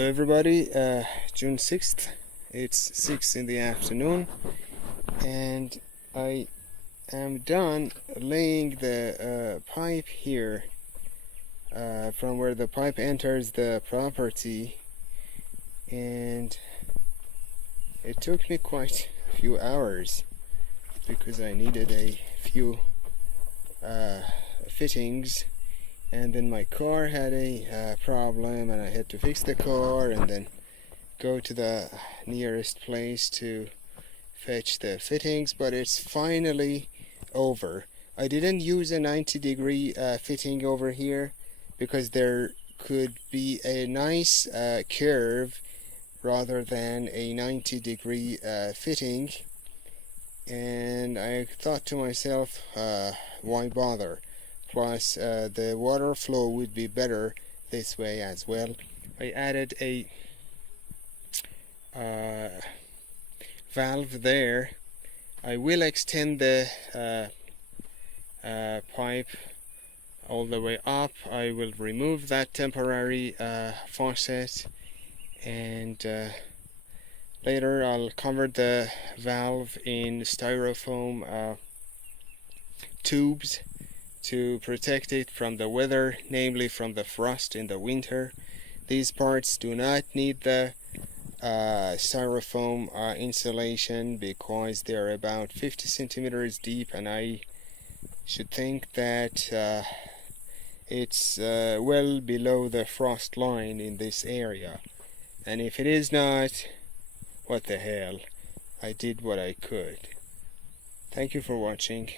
Hello everybody, June 6th, it's 6 in the afternoon and I am done laying the pipe here from where the pipe enters the property, and it took me quite a few hours because I needed a few fittings. And then my car had a problem and I had to fix the car and then go to the nearest place to fetch the fittings, but it's finally over. I didn't use a 90-degree fitting over here because there could be a nice curve rather than a 90-degree fitting, and I thought to myself, why bother? Plus the water flow would be better this way as well. I added a valve there. I will extend the pipe all the way up. I will remove that temporary faucet, and later I'll cover the valve in styrofoam tubes to protect it from the weather, namely from the frost in the winter. These parts do not need the styrofoam insulation because they're about 50 centimeters deep, and I should think that it's well below the frost line in this area. And if it is not, what the hell, I did what I could. Thank you for watching.